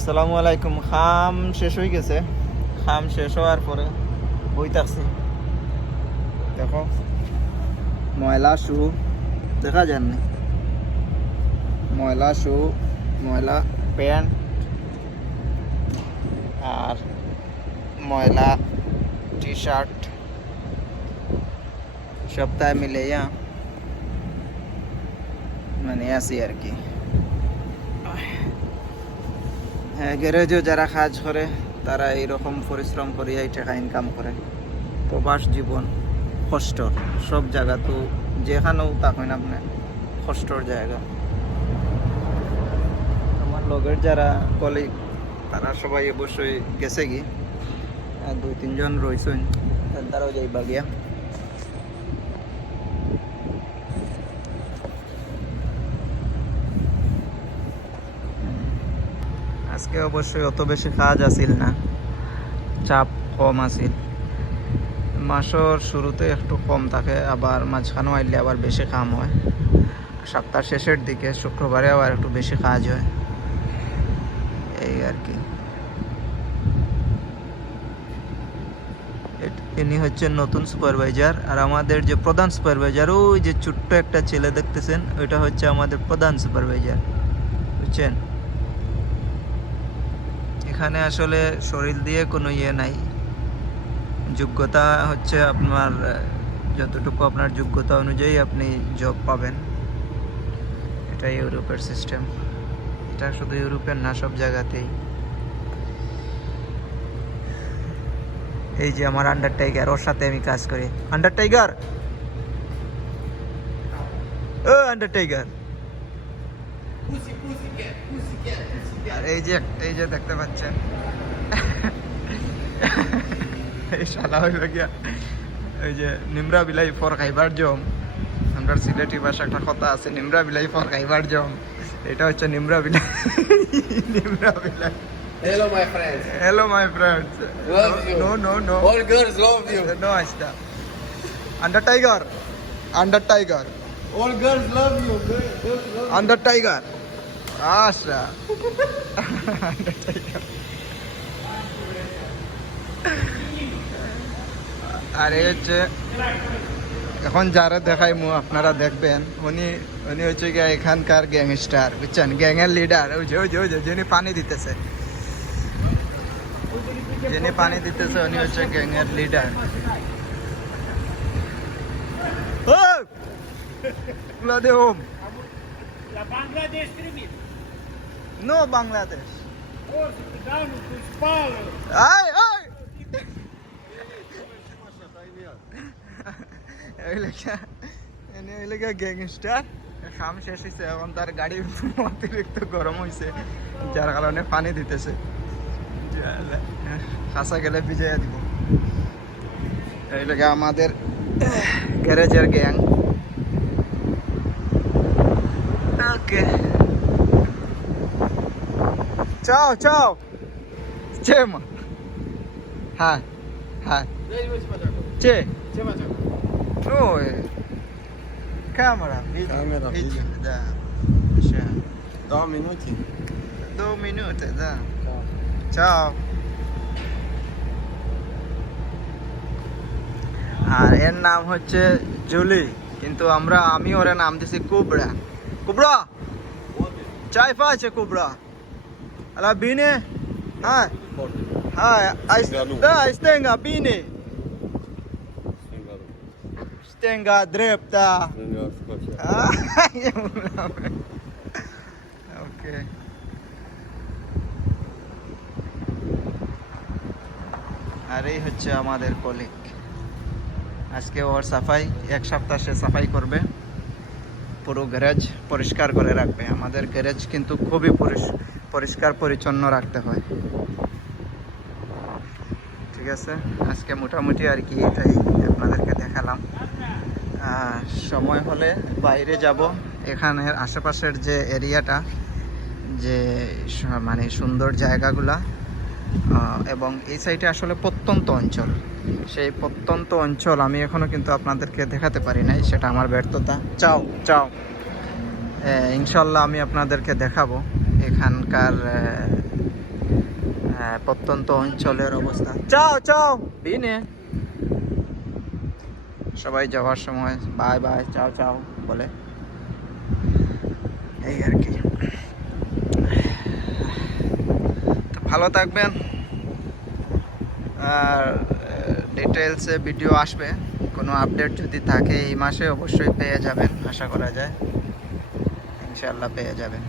আসসালামু আলাইকুম। খাম শেষ হয়ে গেছে। খাম শেষ হওয়ার পরে বইতাছি। দেখো, ময়লা শু, দেখা যাননি ময়লা শু, ময়লা প্যান্ট আর ময়লা টি শার্ট সপ্তাহে মিলে মানে আসি আর কি। গ্যারেজেও যারা কাজ করে, তারা এইরকম পরিশ্রম করিয়াই টাকা ইনকাম করে। প্রবাস জীবন কষ্টর সব জায়গা তো যেখানেও তখন আপনার কষ্টর জায়গা। আমার লগের যারা কলিগ তারা সবাই অবশ্যই গেছে কি দুই, তিনজন রয়েছেন, তারাও যাইবা গিয়া আজকে অবশ্যই অত বেশি কাজ আছিল না। চাপ কম আছিল। মাসের শুরুতে একটু কম থাকে, আবার মাঝখানেও আইলে আবার বেশি কাম হয়। সপ্তাহ শেষের দিকে, শুক্রবারে আবার একটু বেশি কাজ হয়। এই আর কি। ইনি হচ্ছেন নতুন সুপারভাইজার, আর আমাদের যে প্রধান সুপারভাইজার, ওই যে ছোট্ট একটা ছেলে দেখতেছেন, ওইটা হচ্ছে আমাদের প্রধান সুপারভাইজার। বুঝছেন? এখানে আসলে শরীর দিয়ে কোনো ইয়ে নাই। যোগ্যতা হচ্ছে আপনার যতটুকু আপনার যোগ্যতা অনুযায়ী আপনি জব পাবেন। এটা ইউরোপের সিস্টেম এটা শুধু ইউরোপের না, সব জায়গাতেই। এই যে আমার আন্ডার টাইগার ওর সাথে আমি কাজ করি। আন্ডার টাইগার ও আন্ডার টাইগার আর এই যে এই যে দেখতে পাচ্ছেন। এই শালা হইল গিয়া এই যে নিমরা বিলাই ফর খাইবার জম। আমরা সিলেটি ভাষা একটা কথা আছে নিমরা বিলাই ফর খাইবার জম। এটা হচ্ছে নিমরা বিলাই নিমরা বিলাই। Hello, my friends. Hello my friends Love you. No no no All girls love you. No আস্তা under tiger under tiger All girls love you. Girls, girls love under tiger tiger আর হচ্ছে, এখন যারা দেখাই মু আপনারা দেখবেন, উনি উনি হচ্ছে গিয়ে এখানকার গ্যাংস্টার, বুঝছেন? গ্যাংয়ের লিডার ওই যে ওই যে ওই যে, যিনি পানি দিতেছে। যিনি পানি দিতেছে, উনি হচ্ছে গ্যাংয়ের leader home La Bangladesh trimit. No Bangladesh আয় আয় গ্যাংস্টার কাম শেষ হয়েছে এখন তার গাড়ি অতিরিক্ত গরম হয়েছে যার কারণে পানি দিতেছে। খাসা গেলে ভিজাইয়া দিব। এই আমাদের গ্যারেজের gang okay চাও চাও চেম হ্যাঁ হ্যাঁ you. Ce? Ce faci acum? Nu, e... Camera, video. Camera, video. Da. Așa. Două minute. Două minute, da. Ciao. আর এর নাম হচ্ছে জুলি কিন্তু আমরা আমি ওর নাম দিছি কুবড়া কুবড়া চাই ফাছে কুবড়া আলা বিনে হ্যাঁ হ্যাঁ Stenga nu. da stenga bine. Stenga dreapta. ওকে আর এই হচ্ছে আমাদের কলিগ আজকে ওর সাফাই এক সপ্তাহ সে সাফাই করবে পুরো গ্যারেজ পরিষ্কার করে রাখবে আমাদের গ্যারেজ কিন্তু খুবই পরিষ- পরিষ্কার পরিচ্ছন্ন রাখতে হয়। ঠিক আছে? আজকে মোটামুটি আর কি এটাই আপনাদেরকে দেখালাম। সময় হলে বাইরে যাব। এখানের আশেপাশের যে এরিয়াটা, যে মানে সুন্দর জায়গাগুলা এবং এই সাইডে আসলে প্রত্যন্ত অঞ্চল। সেই প্রত্যন্ত অঞ্চল আমি এখনও কিন্তু আপনাদেরকে দেখাতে পারি নাই, সেটা আমার ব্যর্থতা। চাও চাও। ইনশাল্লাহ আমি আপনাদেরকে দেখাবো। এখানকার প্রত্যন্ত অঞ্চলের অবস্থা। চাও চাও দিনে। সবাই যাওয়ার সময় বাই বাই চাও চাও বলে। এই আর কি। তো ভালো থাকবেন। আর ডিটেলসে ভিডিও আসবে। কোনো আপডেট যদি থাকে এই মাসে অবশ্যই পেয়ে যাবেন আশা করা যায়। ইনশাল্লাহ পেয়ে যাবেন।